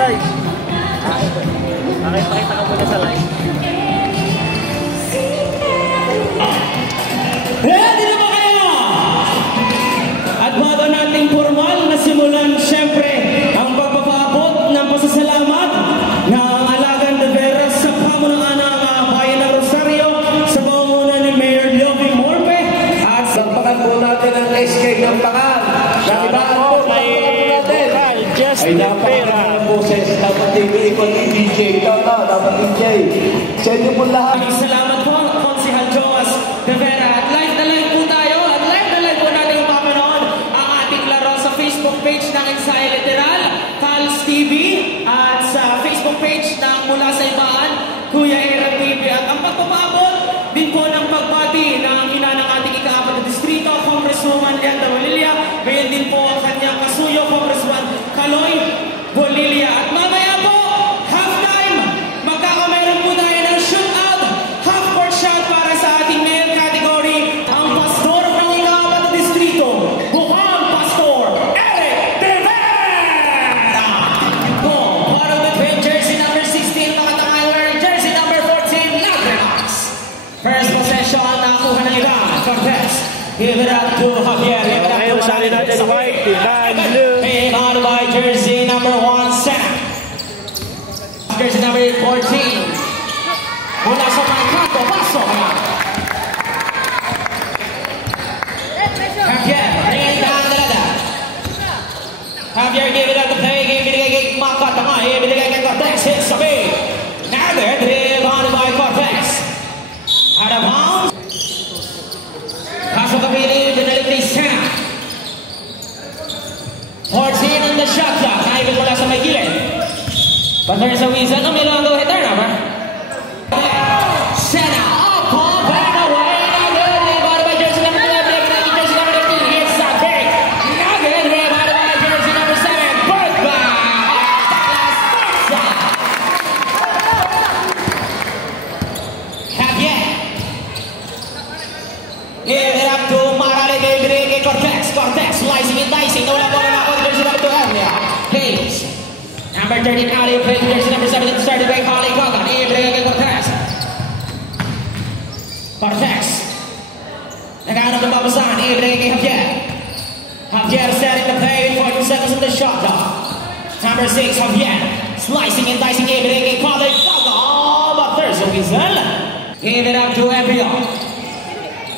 live. Pakita ka muna sa live. Ready na ba kayo? At bago nating formal na simulan, syempre, ang pagpapaabot ng pasasalamat ng Alagan de Veras sa pamunuan ng bayan ng Rosario sa pamumuno ni Mayor Lovie Morpe at sa po natin ang SK ng Pangal. Nalimaan po kay Local Justin Pera. Ay boses, dapat TV-ikon ni DJ. Dapat DJ. Sa inyo po lahat. Salamat po, Konsehal Joas de Vera. At live na live po tayo. At live na live po natin mapapanood ang ating laro sa Facebook page ng Ensaya Literal, Tals TV, at sa Facebook page ng Mula sa Ibaan, Kuya Era TV. At ang pagpapabot din po ng pagbati ng ina ng ating ika-apat na distrito, Congresswoman Leanda Bolilla. Gayon din po ang kanyang kasuyo, Congressman Kaloy Bolilla. At mamaya po, halftime, magkakameron po tayo ng shootout, half-court shot para sa ating male category, ang pastor ng ika-apat na distrito, Bukang Pastor Eric De Vera! Po, part of the twin jersey number 16, nakatangay wearing jersey number 14, Lagrimox. First possession, nakuha ng iba, Cortez. Give it up to Javier. Give it up to Sali natin white, and blue. Paid on by jersey number 1, Sam. Jersey number 14. Mula sa Marcato, pasok. Javier, bring it down the ladder. Javier give it up to play. Binigay kay Marcato. Binigay kay Cortez. Hits the big. Nader, driven on by Cortez. Out of bounds. Pasok kami ni Denali kay Sam. 14 on the shot clock. Naibig mula sa may gilid. But there's a reason. Ang milang go hitter na ba? Sena up on back away. Nugget. Rebound by jersey number 12. Jersey number 15. Hits that big. Nugget. Rebound by jersey number 7. Bird back. Javier. Give it up to Marale kay Cortez. Cortez slicing and dicing. Nawala po na ako. Jersey number 2 area. Hayes. Number 13 alley play. Jersey number 7 started by Holly Cogan. Ibigay kay Cortez. Cortez. Naghanap ng babasahan. Ibigay kay Javier. Javier setting the play. 40 seconds on the shot clock. Number 6 Javier. Slicing and dicing. Ibigay kay Holly Cogan. Oh, but there's a whistle. Give it up to Ebrio.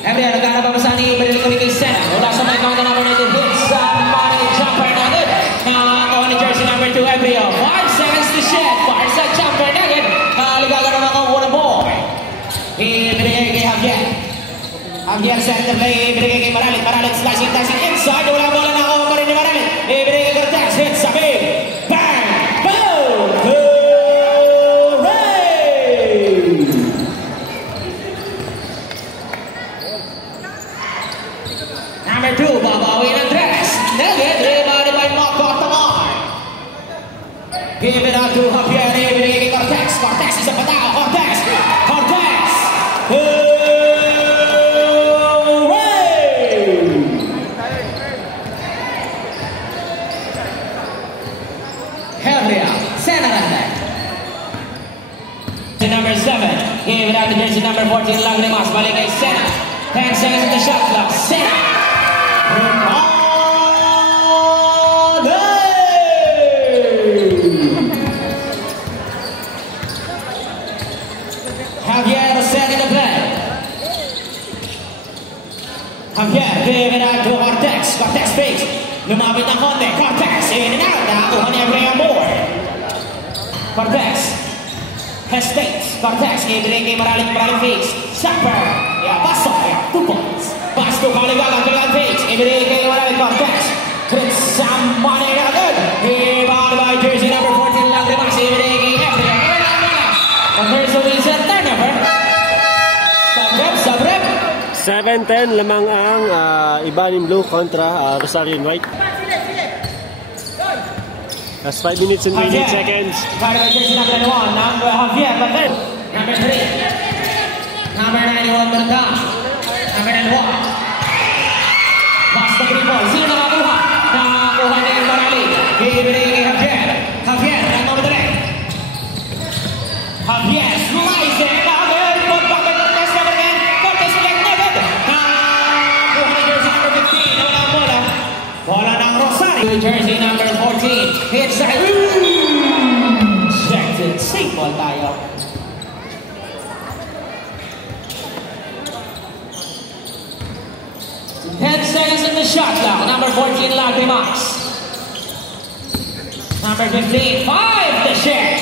Ebrio, naghanap ng babasahan. Ibigay kay Sena. Wala sa may counter number 19. Hits money jumper nugget. Nakakuha ni jersey number 2 Ebrio. 5 seconds to shed. Fires a jumper nugget. Nakaligaga naman ang one ball. Ibigay kay Javier. Javier set the play. Ibigay kay Maralit. Maralit slicing, dicing inside. Wala bola na ako pa rin ni Maralit. Ibigay kay Cortez. Hits sa big. Bang! Boom! Hooray! Number 2, babawi ng dress. Nugget, rebounded by Marco Tamar. Give it up to Javier. Ibigay kay Cortez. Cortez isa pa tao. Cortez! Cortez! Hooray! Hebrea, Senaranda. Number 7. Give it up to jersey number 14, Lagrimas. Balik kay Sena. 10 seconds on the shot clock. Sena. Javier setting the play. Javier, give it out to Cortez. Cortez fakes. Lumapit ng konti. Cortez, in and out. Nakakuha ni Ebrea Moore. Cortez. Hesitates. Cortez, ibigay kay Maralit. Maralit fakes. Supper. Pasok. 2 points. Pass to Kaligaga. Kaligaga fakes. Ibigay kay Maralit. Cortez. With some money na good. Rebound by jersey number 14. Lagrimas. Ibigay kay Ebrea. And there's a reason turnover. Sabrep. 7-10 lamang ang Ibanim Blue kontra Rosario White. That's 5 minutes and 28 seconds. Number 1, number Javier, but then number 3. Number 91, Berta. Number 91. Pass the 3 ball. Sino nakakuha? Nakakuha ni Barali. Ibigay kay Javier. Javier, Javier slides it. Agad. Pagback at Cortez naman again. Cortez ulit agad. Nakakuha ni jersey number 15. Wala ang bola. Bola ng Rosario. Jersey number 14. Inside. Checked. Safe ball tayo. 10 seconds in the shot clock. Number 14, Lagrimas. Number 15, 5 the share.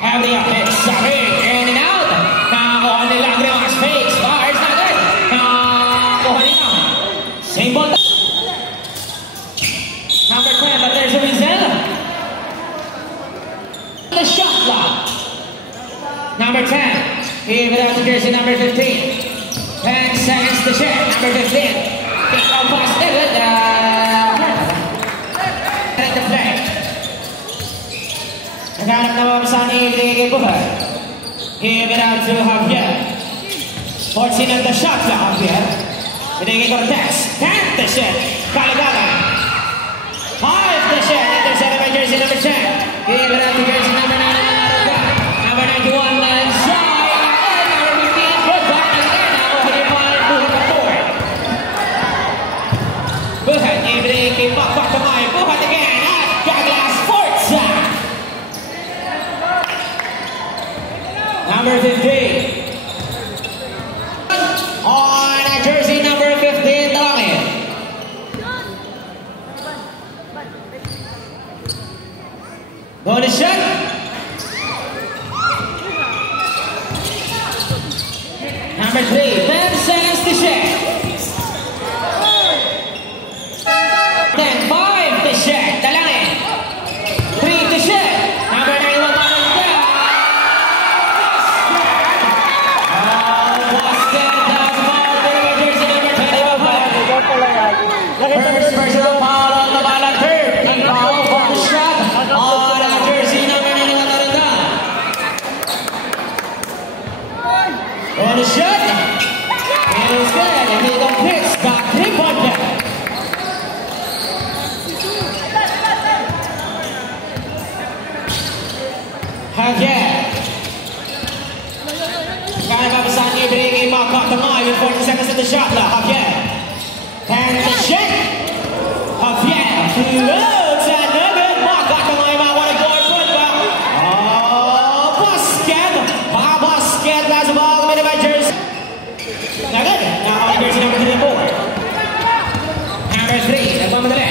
Every up hits, in and out. Nakakuha ni Lagrimas. Fakes, fires, not good. Nakakuha niya. Same ball. Number 10, but there's a Wiesel. The shot clock. Number 10, give it out to jersey number 15. 10 seconds to share. Number 15. Pick up pass, David. Ready to play. Naghanap na mamasa ni Iggy Buhay. Give it out to Javier. 14 on the shot to Javier. Iggy Cortez. 10 the shot. Calagaga. 5 the shot. Intercepted by jersey number 10. Give it out to jersey number 9. Number 91, Lanzai. Number 15, goodbye. Again, nakuha ni Buhay pa 4. Buhay, Iggy back to Mike. Buhay again at Douglas Forza. Number 15. On jersey number 15, Dalangin. Going to shot. Number 3, 10 seconds to share. 10, 5 to share. Dalangin. 3 to share. Number 91, Mananda. Basket does foul to jersey number 25. First personal foul on the ball at third. Foul for the shot on jersey number 91, Mananda. On the shot. It is good. And he completes the 3-point play. Javier. Kaya papasahan ni Iggy Makatangay with 40 seconds in the shot clock. Javier. 10 to shot. Javier. Floats and good. Makatangay makakuha ng goal. Putback. Oh, basket. Basket. Last ball. Committed by jersey. Now good. Now jersey number 3 board. Number 3. Nagmamadali.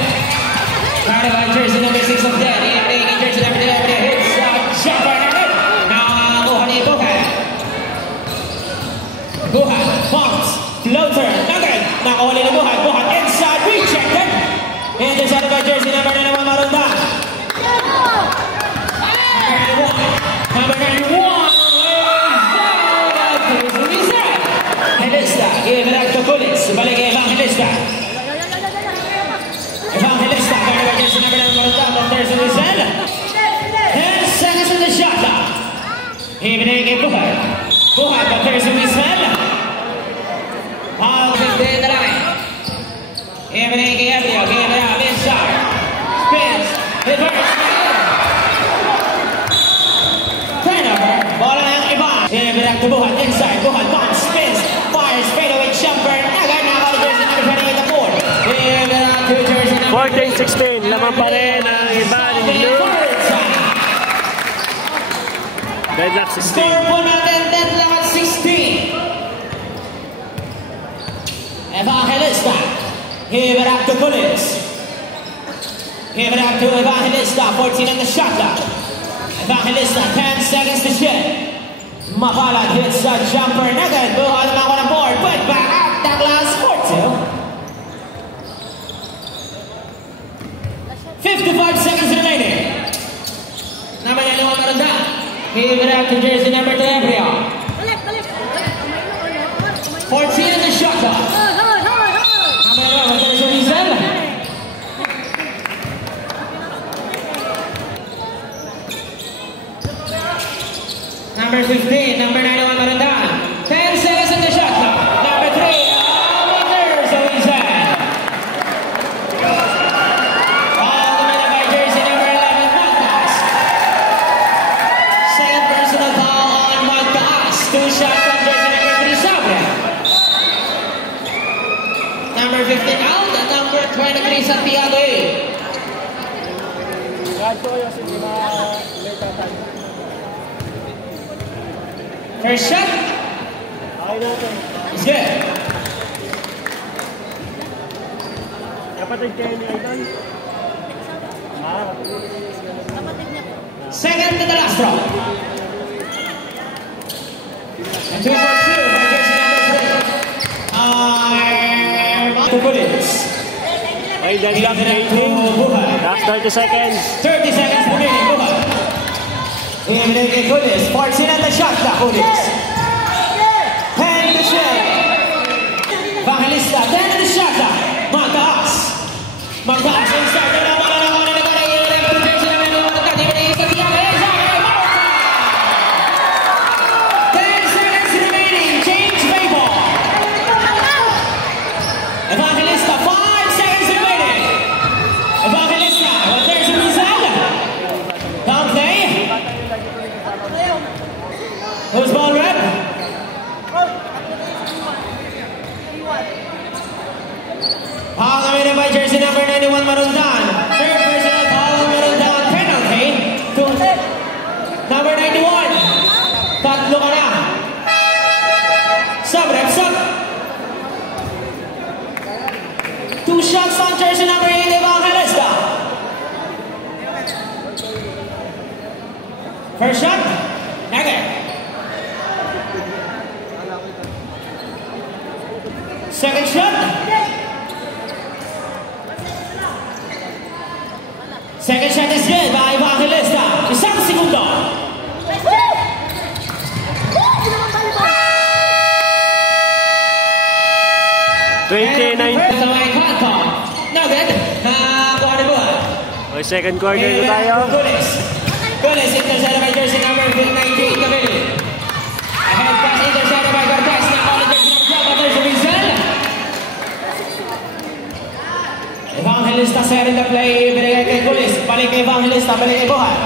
Committed by jersey number 6 of 10. Iggy jersey number 11. Hits. Jumper na good. Nakakuha ni Buhay. Buhay. Bounce. Floater. Nagad. Nakakuha ni Buhay. Buhay. Inside. Rejected. Intercepted by jersey number 91, Marunda. Number 91. Evangelista. Give it out to Bullets. Balik kay Evangelista. Evangelista. Carried by jersey number 91, Marunda. But there's a Wiesel. 10 seconds in the shot clock. Ibinigay kay Buhay. Buhay, but there's a Wiesel. All 15 na lang. Ibinigay kay Ebrio. Give it out inside. Spins. Reverse. Turnover. Bola ng Ivan. Ibinigay to Buhay. Inside. Buhay. Bounce. Spins. Fires. Fadeaway jumper. Agad na ako jersey number 28 na 4. Ibinigay to jersey number 14-16. Laman pa rin ang iba ni Blue. Deadlock 16. Score po natin, deadlock 16. Evangelista. Give it up to Bullets. Give it up to Evangelista. 14 on the shot clock. Evangelista, 10 seconds to shoot. Mapalad hits a jumper. Nagad. Buhay naman ako ng board. Put back up. Douglas Forza. 55 seconds remaining. Number 91, Marunda. Give it up to jersey number 2, Ebrio. 14 in the shot clock. Number 11, there's a Wiesel. Number 15, number 91, Marunda. 10 seconds in the shot clock. Number 3, there's a Wiesel. All committed by jersey number 11, Maltas. Second personal foul Number 3, Santiago A. First shot. It's good. Kapatid kayo ni Idol? Second to the last round. And 2 for 2 by jersey number 3. Bullets. Idol rating. Last 30 seconds. 30 seconds remaining. Buhay. Ibigay Bullets. 14 at the shot clock. Bullets. 10 to shoot. Evangelista. 10 at the shot clock. Magtaas. Magtaas. Inside na naman ang mga nagkakaroon ng jersey number 1. Ibigay sa Tiago. 10 seconds remaining. Change baseball. Evangelista. 5 seconds remaining. Evangelista. Well, there's a Rizal. Dante. Who's ball rep? Committed by jersey number 91, Marundan. Third personal foul, Marundan. Penalty to number 91. Tatlo ka na. Sub, rep, sub. 2 shots on jersey number 8, Evangelista. First shot. Negative. Second shot. Second shot is good by Evangelista. Isang segundo. No good. Kuha na buwan. Okay, second quarter na tayo. Gules, intercepted by jersey number 98, Camille. Ahead pass intercepted by Cortez. Nakawala jersey number 12, there's a Rizal. Evangelista set in the play. Binigay kay Gules. Balik kay Evangelista. Balik kay Buhat.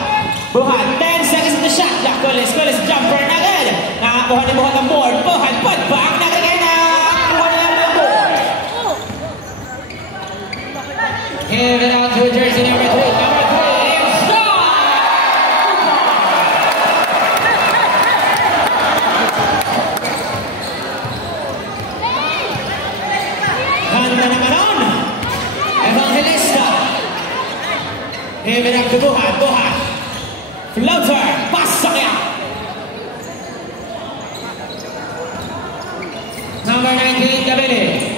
Buhat. 10 seconds in the shot clock. Gules. Gules jumper na agad. Nakakuha ni Buhat ang board. Buhat put back. Nakagay na. Kuha na lang ang board. Give it out to jersey number 3. Number 3. Ganda naman on. Evangelista. Give it up to Buhat. Buhat. Floater. Pasa kaya. Number 19, Davide.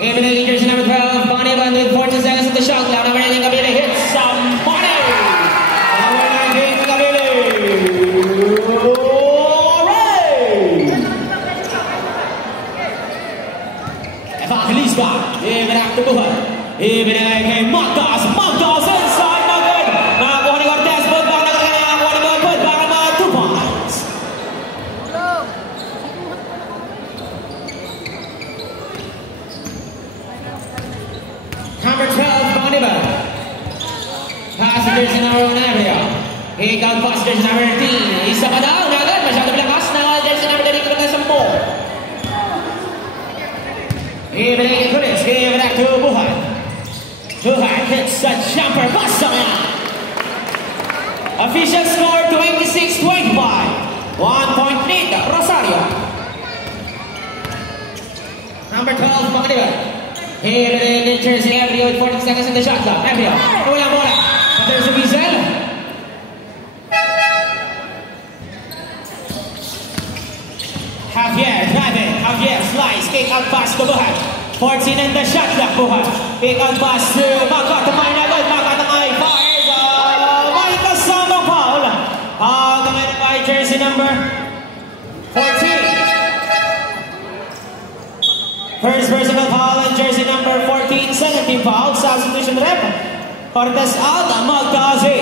Give it to jersey number 12, Bonnie Bond with 14 seconds of the shot clock. Number 19, Gabile hits somebody. Number 19, Gabile. Evangelista. Give it up to Buhat. Give it kay Magdas. Magdas inside. No good. Nakakuha ni Cortez. Put back. Nakakuha ni Buhat. Put back about 2 points. Number 12, Boniba. Pass to jersey number 1, Abria. He got pass to jersey number 13. Isa pa daw. Agad. Masyado bilakas na jersey number 13. Ito na sa 4. Give it to Kulis. Give it back to Buhat. Buhat hits the jumper. Basta na. Official score 26-25. 1 point lead, Rosario. Number 12, Boniba. Here in jersey, Ebrio with 40 seconds in the shot clock. Ebrio, walang bola. But there's a Wiesel. Javier, driving. Javier, slice, kick out pass to Buhat. 14 in the shot clock, Buhat. Kick out pass to Makatamay na good. Makatamay fires. May kasamang foul. Committed by jersey number 14. First personal foul on jersey number 14, 17 foul. Substitution rep. Cortez out. Magtazi.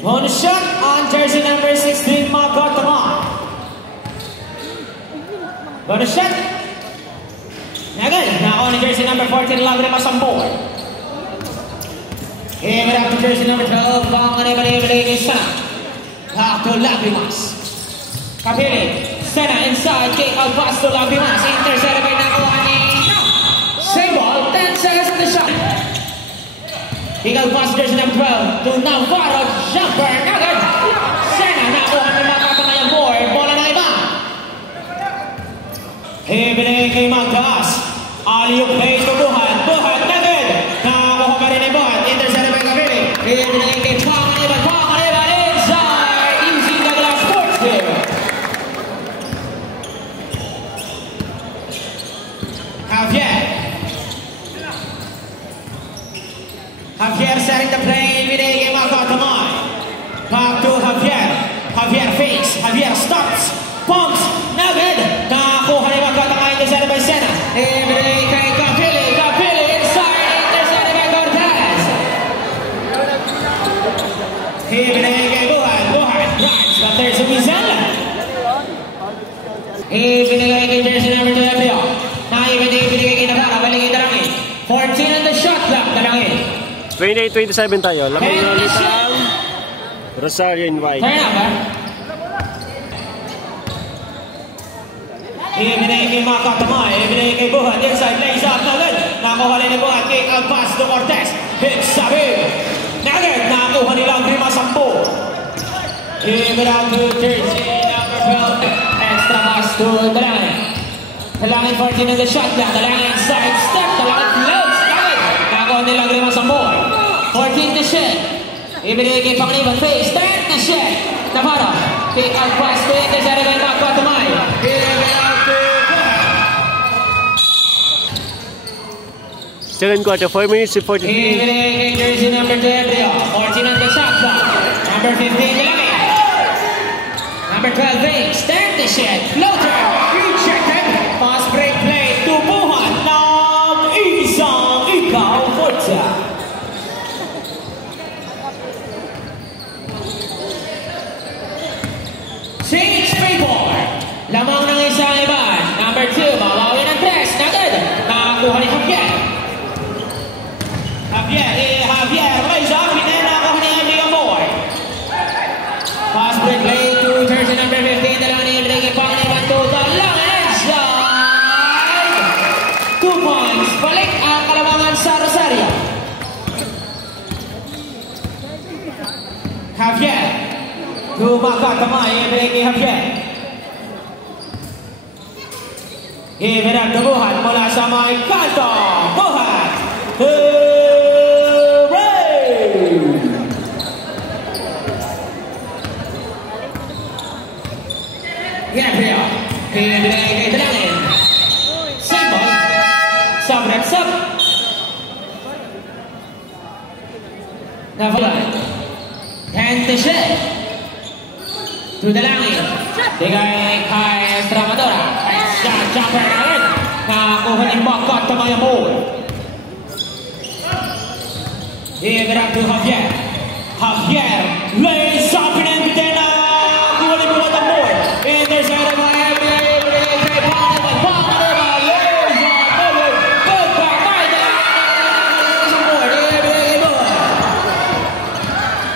Bonus shot on jersey number 16, Magtazi. Bonus shot. Agad. Now on jersey number 14, Lagrimas ang board. Give it up to jersey number 12. Bang na isa. Back to Lagrimas. Kapili, 7 Sena inside, kick out pass to Labimas. Intercepted by nakuha ni same ball, 10 seconds on the shot. Kick out pass jersey number 12 to Navarro. Jumper, agad. Sena nakuha ni Makatangayang board. Bola na iba. Ibinigay kay Magdas. Alley-oop play to Buhat. Buhat agad. Nakuha pa rin ni Buhat. Intercepted by Gavili. Ibinigay kay Pangaliban. Pangaliban inside. Using the glass sports here. Javier setting the play, ibinigay kay Makatamay. Back to Javier. Javier fakes. Javier stops. Pumps. Nagad. Nakakuha ni Makatamay. Intercepted by Sena. Ibinigay kay Gavili. Gavili inside. Intercepted by Cortez. Ibinigay kay Buhat. Buhat drives. But there's a whistle. Ibinigay kay jersey number 2 Emilio. Ibinigay kay Navarro. Baligay Dalangin. 14 on the shot clock. Dalangin. 28-27 tayo. Lamang na ulit ang Rosario in white. Turn up, ha? Ibinigay kay Makatamay. Ibinigay kay Buhat. Inside, lays up na agad. Nakuha ni Buhat. Kick out pass to Cortez. Hit Sabir. Nagad. Nakuha nilang Grima 10. Give it out to jersey number 12. Extra pass to Dalangin. Dalangin 14 in the shot clock. Dalangin side step. Dalangin floats. Nagad. Nakuha nilang Grima 10. 14 to Shen. Ibinigay kay Pangaliban. Face. 10 to Shen. Navarro. Kick out pass to intercepted by Makatamay. Give it out to Second quarter, 4 minutes to 43. Ibinigay kay jersey number 2 Emilio. 14 on the shot clock. Number 15 Dalangin. Number 12 Vince. 10 to Shen. Floater. Rejected. Pass break play to Buhat. Ng isang ikaw Forza. Change favor. Lamang ng isang iba. Number 2, mawawi ng press. Nagad. Nakakuha ni Javier. Javier. Raise up. Nakakuha ni Emilio Moore. Pass break play to jersey number 15. Dalangin ibinigay Pangaliban to Dalangin. Inside. 2 points. Balik ang kalamangan sa Rosario. Javier. To Makatamay, ibigay kay Javier. Ibinag to Buhat mula sa may kanto. Buhat! Hooray! Gabriel. Ibinigay kay Dalangin. Same ball. Sub-reps up. Navarro. 10 to Shen. To Dalangin. Bigay kay Estramadora. Shot jumper na rin. Nakakuha ni Makatamay ang ball. Give it up to Javier. Javier lays up in antena. Kuha ni Buhat ang ball. Intercepted by Emilio. Bigay kay Pangaliban. Pangaliban. Lays up. Good back by Dalangin. Sa ball. Ibigay kay Buhat.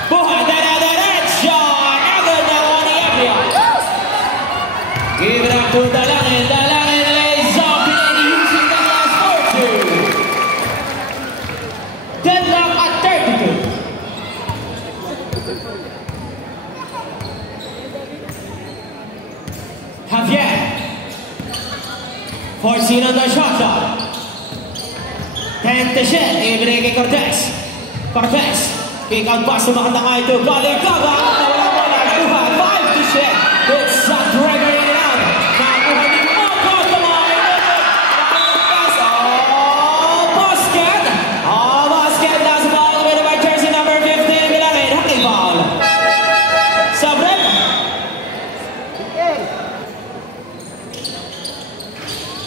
Buhat. Give it up to Dalangin. Dalangin lays up in using the last 4-2. Deadlock at 32. Javier. 14 on the shot clock. 10 to Shen. Ibinigay kay Cortez. Cortez. Kick out pass to Makatangay to Galigaba. Nawala bola. Buhat. 5 to Shen. It's a Gregory.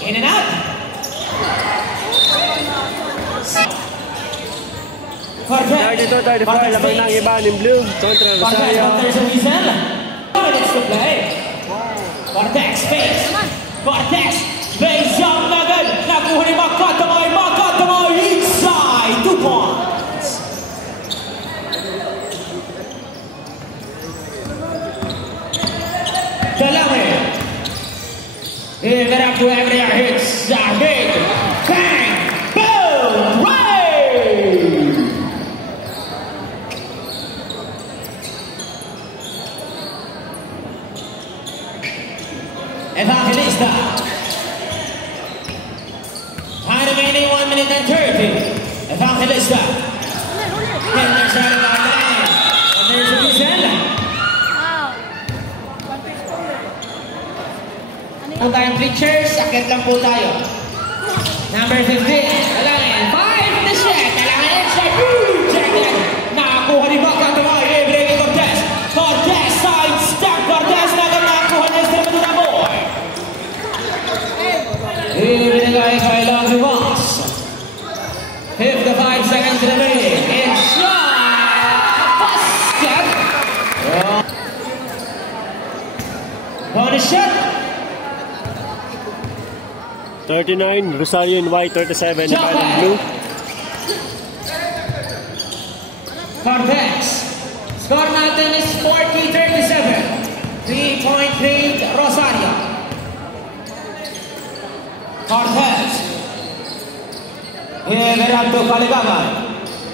In and out. Cortez. 32-35, lamang ng iba ng blue. Kontra Rosario. There's a whistle. 2 minutes to play. Cortez face. Cortez. Lays up na agad. Nakuha ni Makatamay. Makatamay inside. 2 points. Dalangin. Give it up to every hits. Big bang, boom, right! Evangelista. Time remaining 1 minute and 30. Evangelista. And there's out of our line. And there's a Gisela. Kung tayong bleachers, sakit lang po tayo. Number 15. Talangin. 5 to check. Talangin. Check. Check it. Nakakuha ni Baka. Tumayo. Ibigay Cortez. Cortez. Side step. Cortez. Nakakuha ni Estremadura boy. Ibigay kay Longy Box. 55 seconds remaining. It's shot. Basket. Bonus shot. 39, Rosario in white, 37, Ivan in blue. Cortez. Score natin is 40-37. 3-point lead, Rosario. Cortez. Give it up to Caligaga.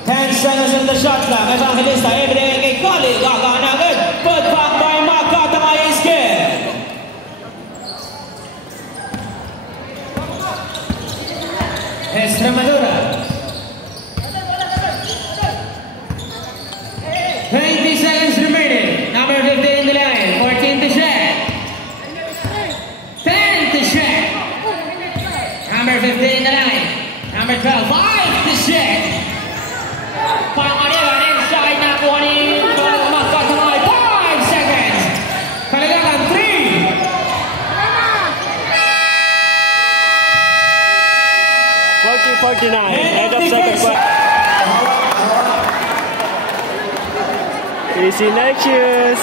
10 seconds in the shot clock. Evangelista, everything kay Caligaga na good. Put back by Maka, Tamay is good. Estremadura. 20 seconds remaining. Number 15 in the line. 14 to check. 10 to check. Number 15 in the line. Number 12. 5 to check. Panganiban inside na po ni Makatamay. 5 seconds. Kaligagan 3. 40-49, end of second quarter. Easy night shoes.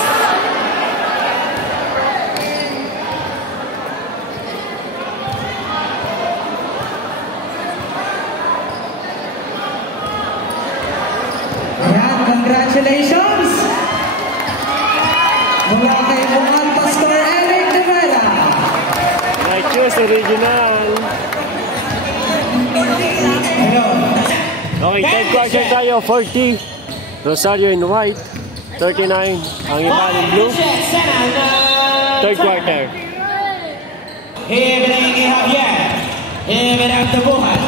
Ayan, congratulations! Mula kay Juan Pastor Eric De Vera. Night shoes, original. Okay, third quarter tayo, 40. Rosario in white, 39. Ang iba in blue. Third quarter. Ibigay kay Javier. Ibigay to Buhat.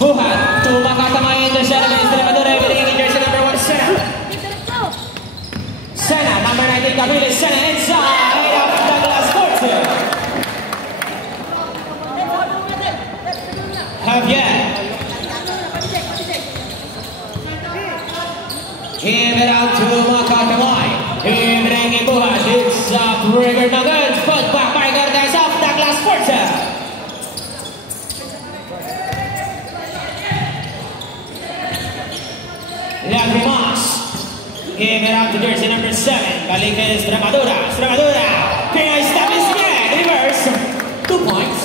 Buhat. Tumakatamay in the center of Estremadura. Ibigay kay jersey number 1, Sena. Sena, number 19, Gabriel Sena inside of Douglas Forte. Javier. Give it out to Makatamay. Ibigay kay Buhat. It's a trigger na good. Put back by Cortez of Douglas Forte. Lagrimas. Give it out to jersey number 7. Balik kay Estremadura. Estremadura. Kaya establis niya. Reverse. 2 points.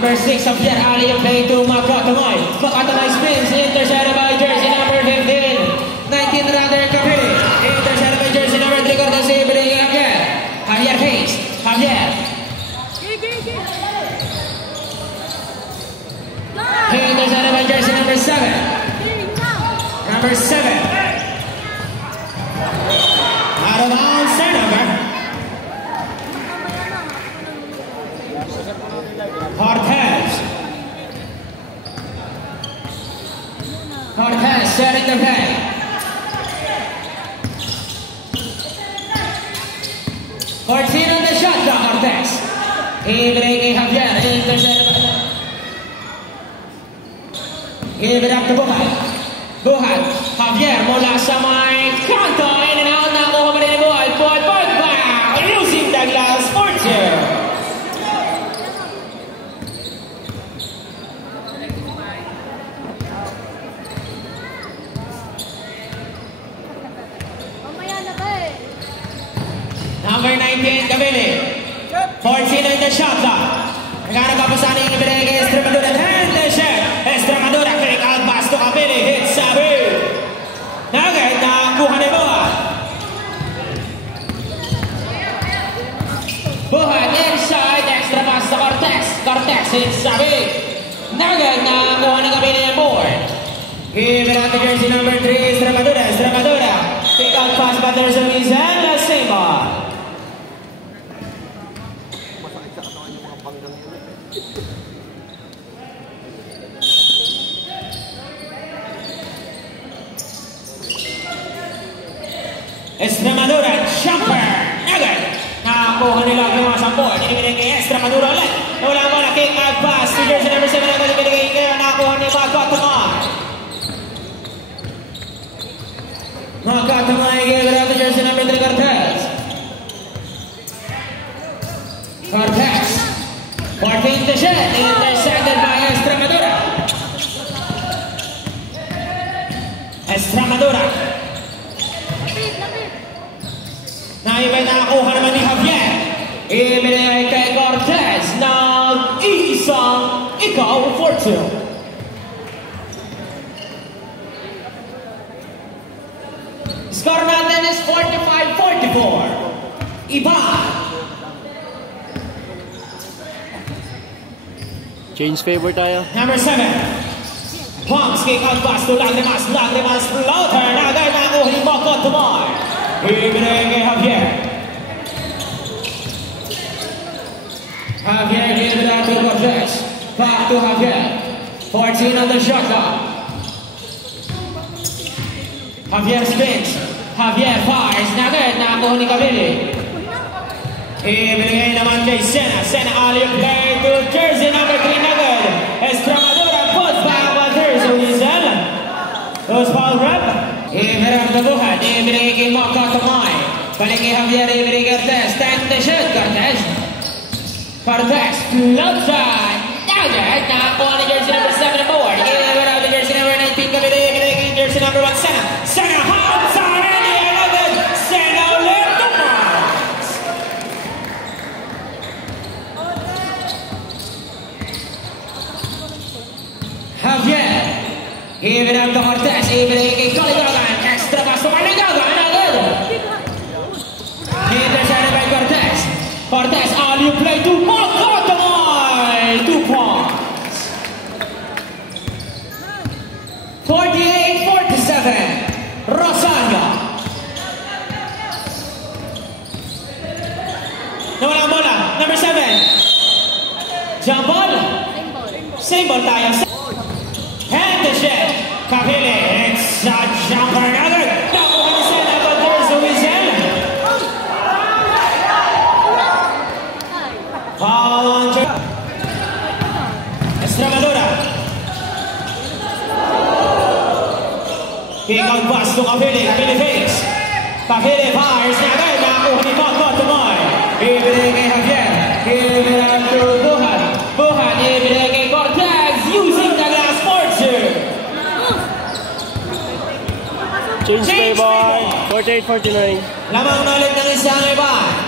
Number 6 of Pierre Ali playing to Makatamay. Makatamay spins. Intercepted by jersey number 15. 19 rather Capri. Intercepted by jersey number 3. Cortez bringing Javier. Javier Hayes. Javier. Intercepted by jersey number 7. Number 7. Out of bounds, turnover. Cortez. Cortez setting the play. Cortez on the shot clock, Cortez. Ibigay kay Javier. Give it up to Buhat. Buhat. Javier mula sa may kanto. In and out na ako pa rin ni Buhat. Buhat, Buhat, Buhat. Using Douglas Forte. Number 19, Gabili. 14 in the shot clock. Naghanap pa sa ating ibigay kay Estremadura. And the shot. Estremadura, kick out pass to Gabili. Hits Sabi. Nagay na Cortez, sabi. Nagad na kuha ng kabili ng board. Give it out to jersey number 3, Extremadura. Pick out pass by there's a Mizan, same ball. Extremadura, jumper, agad. Nakakuha nila ang mga sampol. Inibigay kay Extremadura ulit. Wala mo na kick out pass. Si jersey number 7 agad inibigay kayo. Nakakuha ni Magatamay. Magatamay, give it out to jersey number 3, Cortez. Cortez. 14 to shot. Intercepted by Extremadura. Extremadura. Naibay nakakuha naman ni Javier. Ibinigay kay Cortez ng isang ikaw for 2. Score natin is 45-44. Iba. Change favor tayo. Number 7. Pumps kick out pass to Lagrimas. Floater. Nagay nakakuha ni Magatamay. Ibinigay kay Javier. Javier gave it out to Cortez. Back to Javier. 14 on the shot clock. Javier spins. Javier fires. Nagad. Nakakuha ni Kabili. Ibinigay naman kay Sena. Sena alley play to jersey number 3. Nagad. Extremadura puts back on jersey. Wiesel. Those foul rep. Ibinigay na buhat. Ibinigay kay Magatamay. Balik kay Javier. Ibinigay kay Cortez. Stand the shot. Cortez. Love side. Nagad. Nakakuha ni jersey number 7 aboard. Ibinigay na jersey number 19. Ibinigay kay jersey number 1. Sena. Sena hot side. Nagad. Sena ulit. Javier. Give it up to Cortez. Ibinigay kay Caligagan. Extra pass to Caligagan. Agad. Intercepted by Cortez. Cortez, all-you play to Magatamay. 2 points. 48-47. Rosario. Nawala bola. Number 7. Jump ball. Same ball tayo. Hand the shot. Kabili. It's a jumper. Agad. Nakuha ni Sena. But there's a whistle. Foul on Jack. Extremadura. Kick out pass to Kabili. Kabili fakes. Kabili fires. Agad. Nakuha ni Magatamay. Ibinigay kay Javier. Give it up to Buhat. Buhat. Ibinigay kay Cortez. Using the glass fortune. Change favor. 48-49. Lamang na ulit ng isang iba.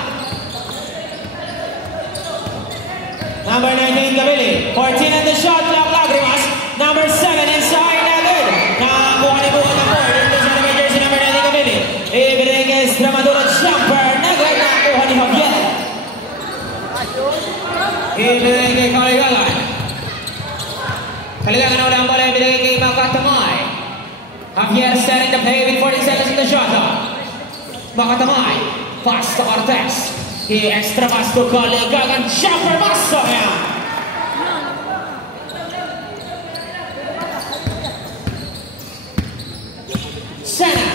Number 19, Kabili. 14 on the shot clock, Lagrimas. Number 7 inside, Nagad. Nakakuha ni Buhat ang board. Intercepted by jersey number 19, Kabili. Ibinigay kay Extremadura jumper. Nagad. Nakakuha ni Javier. Ibinigay kay Caligagan. Caligagan na ulang bola. Ibinigay kay Magatamay. Javier setting the play with 40 seconds in the shot clock. Magatamay. Pass to Cortez. He extra pass to Caligagan. Jumper pass to him. Sena.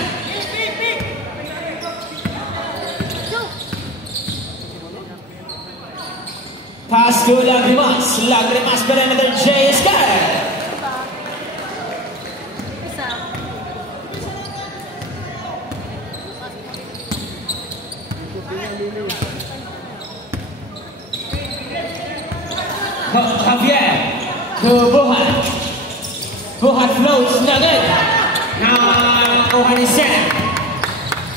Pass to Lagrimas. Lagrimas but another J is good. Javier to Buhat. Buhat floats. Nagad. Nakuha ni Sena.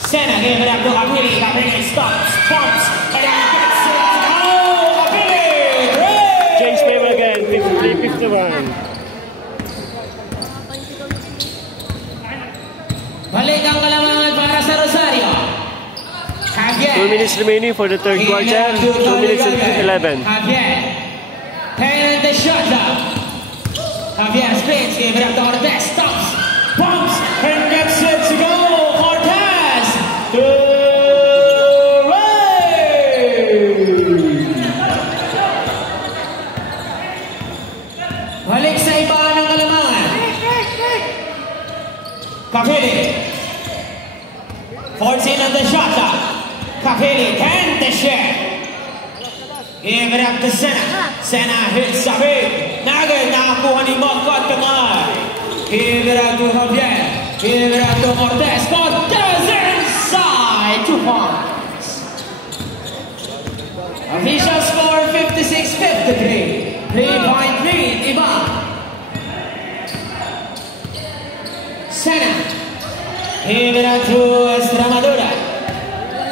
Sena gave it up to Kabili. Kabili stops. Pumps. And he gets it. Oh, Kabili! Change favor again. 53-51. Balik ang kalamangan para sa Rosario. Javier. 2 minutes remaining for the third quarter. 2 minutes and 11. Javier. the shot clock. Javier spins, gave it up to Cortez, stops, pumps, and gets it to go. Cortez to balik sa iba ng kalamangan. Kapili. 14 on the shot clock. Kapili can the share. Give it up to Senna. Senna hits Sabit. Nagad nakakuha ni Mokot kamay. Give it up to Javier. Give it up to Cortez. Cortez inside. 2 points. Official score 56-53. 3-point lead. Iba. Senna. Give it up to Extremadura.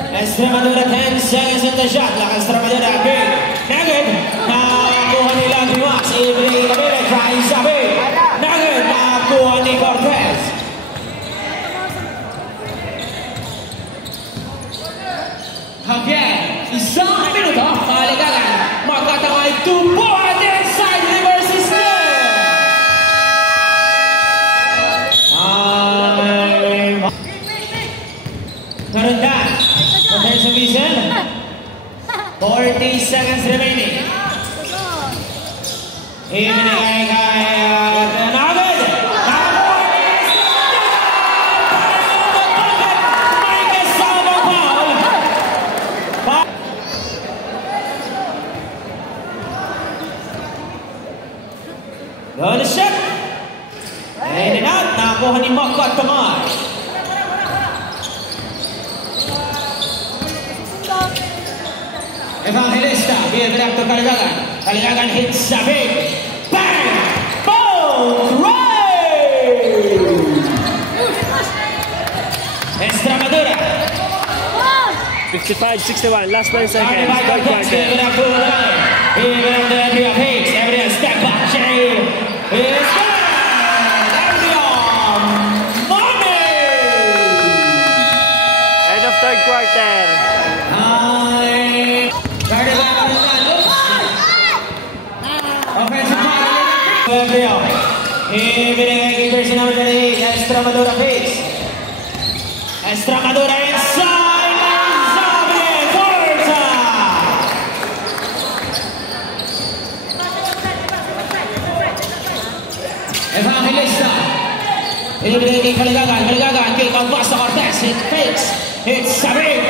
Extremadura 10 seconds in the shot clock. Extremadura big. Nagad. Nakakuha nila Grimax. Ibigay Kabila. Trying Sabit. Nagad. Nakakuha ni Cortez. Javier. Isang minuto. Kaligagan. Magkatangay 2 points inside reverse system. Karundan. There's a whistle. 40 seconds remaining. Ibinigay kay Nagad. May kasama foul. Good shot. In and out. Nakuha ni Mokot kamay. Evangelista, give it up to Caligagan. Caligagan hits Sabit. Bang! Boom! Right! Extremadura. 55-61, last 9 seconds. Third quarter. Give it up to Ryan. Give it up to Adrian Hicks. Adrian step back. Jay. It's good! Adrian Money! End of third quarter. Guarded by Marindan. Offensive foul. Gabriel. Ibinigay kay version number 38. Extremadura face. Extremadura inside. Xavier Corta. Evangelista. Ibinigay kay Caligagan. Caligagan. Kick out pass to Cortez. It fakes. It's Sabit.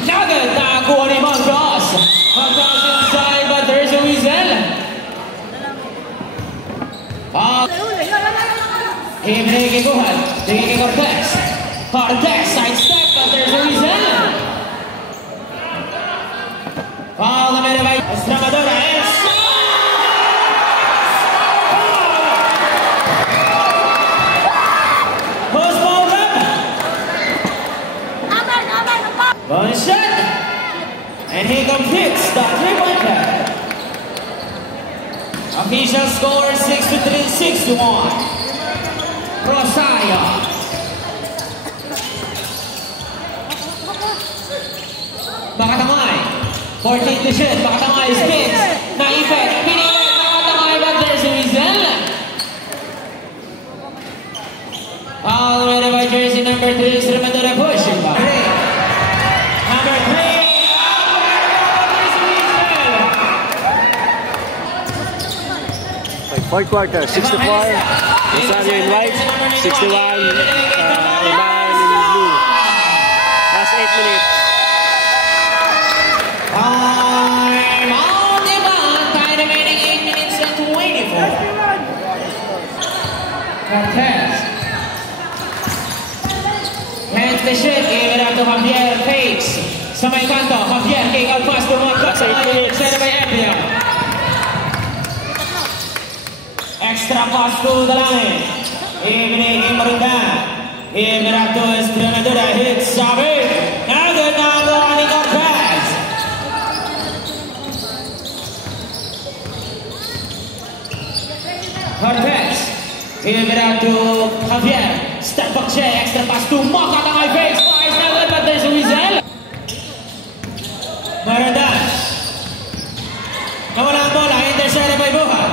Nagad nakakuha ni Montos. Montos inside, but there's a whistle. Ibinigay kay Guhal. Ibinigay kay Cortez. Cortez side step, but there's a whistle. Foul committed by Extremadura. Who's balled up? One shot. And he completes the 3-pointer. Official score 6-1. Rosario. Bakatamay. 14 to shoot. Bakatamay spins. Naipet. Pinipet. Bakatamay, but there's a whistle. All the way by jersey number 3. Extremadura pushing back. Number 3. Fourth quarter, 64. Rosario in white, 61. Iman in blue. Last 8 minutes. Time on the ball. Time remaining 8 minutes and 24. Cortez. Hands the shit. Give it up to Javier. Fakes. Sa may kanto. Javier. Kick out pass to Montos. Set by Adrian. Extra pass to Dalangin. Ibinigay kay Marindan. Give it up to Extremadura. Hits Sabit. Nagad nakakuha ni Cortez. Cortez. Give it up to Javier. Step back siya. Extra pass to Mokot ang high face. Fires Nagad, but there's a whistle. Marindan. Nawala ang bola. Intercepted by Buhat.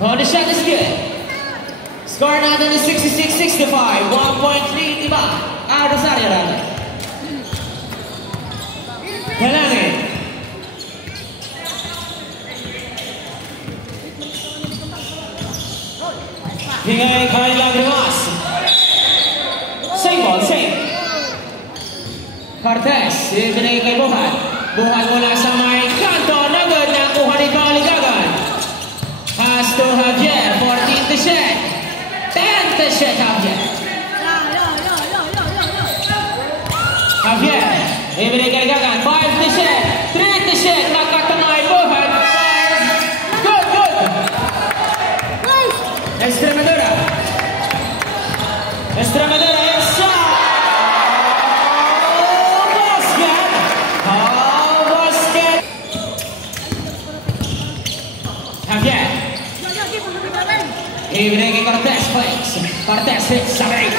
Oh, the shot is good. Score natin is 66-65. 1.3, diba? Rosario natin. Galangin. Hingay kay Lagrimas. Same ball, same. Cortez, ibinigay kay Buhat. Buhat mula sa may kanto. Nagod na kuha ni Kaligagan. Pass to Javier. 14 to set. 10 to set, Javier. Javier, ibinigay kay Gagan. 5 to set. 3 to set. Nakatamay Buhat. Good, good. Extremadura. Extremadura. Ibinigay Cortez, Flex. Cortez hits sa break.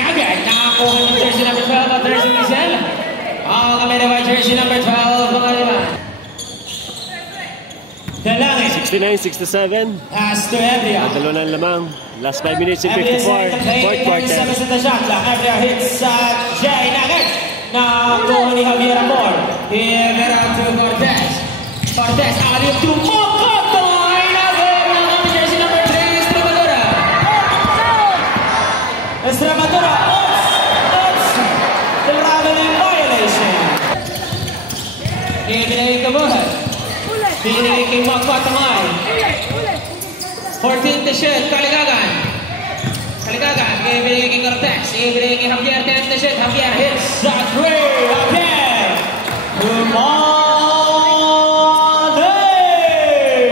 Nagad, nakakuha ng jersey number 12 at Terzi Mizel. Ang kami naman jersey number 12, mga lima. Dalangin. 69-67. Pass to Ebria. Dalawa na lamang. Last 5 minutes and 54. Fourth quarter. Ebria hits Jay Nagad. Nakakuha ni Javier Amor. Ibera to Cortez. Cortez, alley-oop to Mokoto. Extremadura, oops, traveling violation. Ibinigay kay Buhat. Ibinigay kay Magpatamay. 14 to shoot, Kaligagan. Kaligagan, ibinigay kay Cortez. Ibinigay kay Javier, 10 to shoot. Javier hits shot 3. Javier!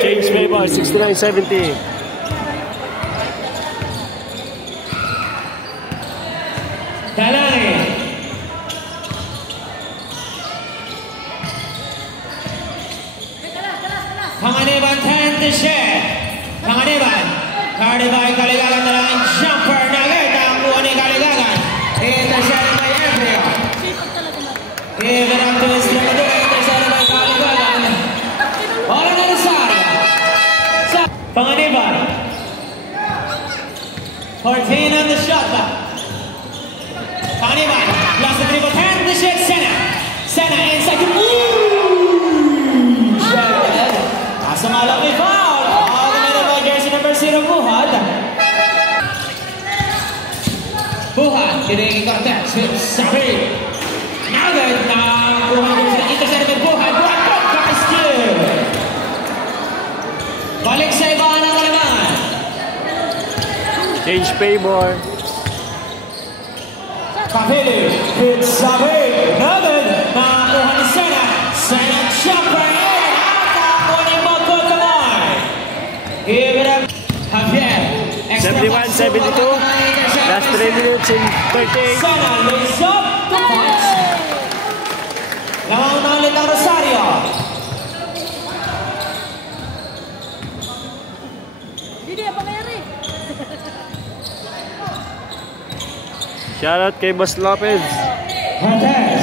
Change favor, 69-70. Dalangin. Panganiban 10 to share. Panganiban. Cardiban Kaligagan Dalangin jumper Nagad. Nakakuha ni Kaligagan. Intercepted by Ebria. Even up to Extremadura. Intercepted by Kaligagan. Wala na Rosario. Panganiban. 14 on the shot clock. Panganiban, plus the dribble, 10 to shoot, Senna. Senna inside to Asa malaki foul. All committed by jersey number 0, Buhat. Buhat, pinigay Cortez, sabi. Nagad na kuha ng jersey, intercepted by Buhat. Buhat, podcast kill. Balik sa iba ng kalamangan. Change favor. Kapili, hits Sabi, Nagad, nakakuha ni Senna. Senna jumper in, nakakuha ni Magpatamay. Ibinigay Javier. 71-72. Last 3 minutes and 38. Senna lays up the punch. Lamang na ulit ang Rosario. Hindi, apa nangyari? Shoutout kay Boss Lopez. Cortez.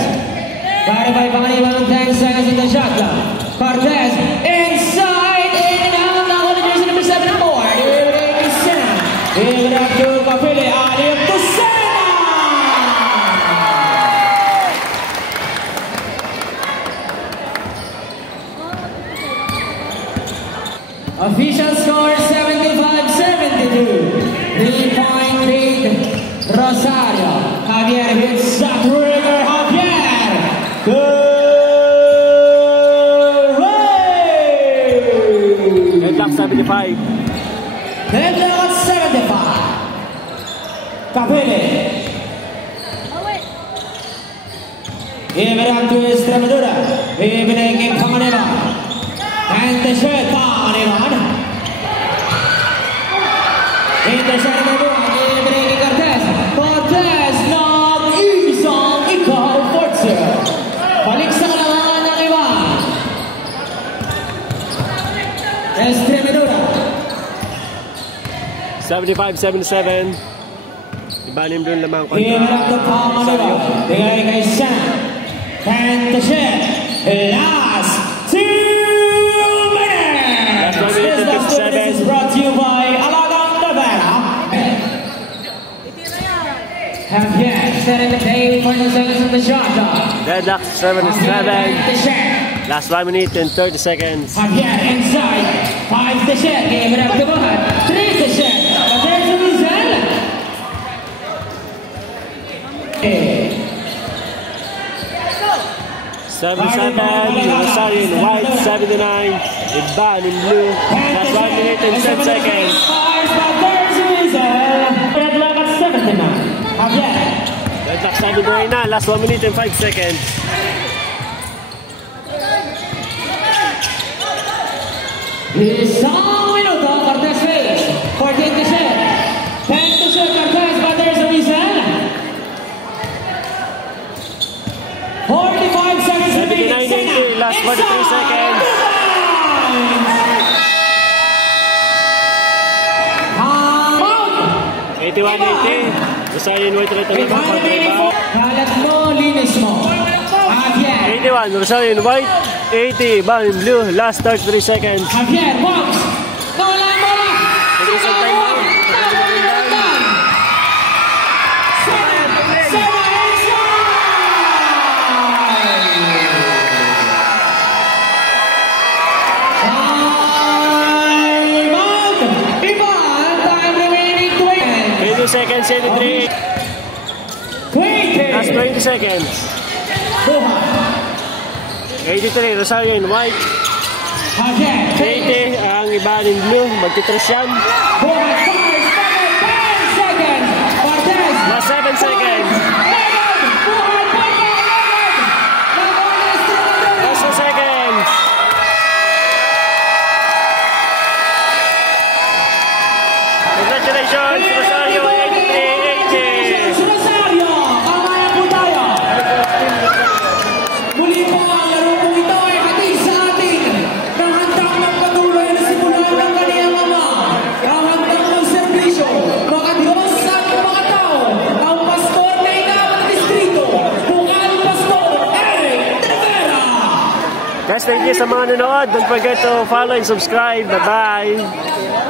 Carried by Panganiban, 10 seconds in the shot clock. Cortez inside, in and out. Now on the jersey number 7 and 4. Ibinigay kay Senna. Ibinigay to Kapili. Alley-oop to Senna. Official score 75-72. 3-point lead. Rosario. Javier hits that trigger. Javier. Good. Headlock 75. Headlock 75. Kapili. Ibinigay to Extremadura. Ibinigay kay Panganiban. And the shot, Panganiban. Intercepted by Buhat. Ibinigay kay Cortez. Cortez ng isang ikaw, Forza. Balik sa kalamangan ng iba. Extremadura. 75-77. Ibalim doon lamang Ibinigay to Panganiban. Ibinigay kay Senna. And the shot. Last 2 minutes. Last 2 minutes and 57. This is brought to you by Javier, setting the pace, 40 seconds on the shot clock. Deadlock 7-7. Last 1 minute and 30 seconds. Javier inside, 5 the shot. Game it up to Bahan, 3 the shot. But there's the Rizal. 7-7, Rosario in white, 79, Iban in blue. Last 1 minute and 10 seconds. Deadlock at 79. Javier. Deadlock 79 na, last 1 minute and 5 seconds. Isang minuto, Cortez face. 14 to shoot. 10 to shoot, Cortez, but there's a reason. 45 seconds remaining. 79-80, last 43 seconds. Come out! 81-80, Rosario in white, right naman. Kalat mo, linis mo. Javier. 81, Rosario in white, 80, Iban in blue. Last 33 seconds. Javier, box. Bola, bola. Isang time na. Seconds, 83. 20. Last 20 seconds. 83, Rosario in white. 80, ang Iban in blue. Magtitres yan. Last 7 seconds. Last 2 seconds. Congratulations, Rosario. Muli po ang laro po ito ay hatid sa ating kahandang ng patuloy na simulan ng kaniyang ama. Kahandang ng serbisyo, mga Diyos at mga tao, ang pastor na inabang distrito, Bukal Pastor Eric Rivera. Guys, thank you sa mga nanonood. Don't forget to follow and subscribe. Bye-bye.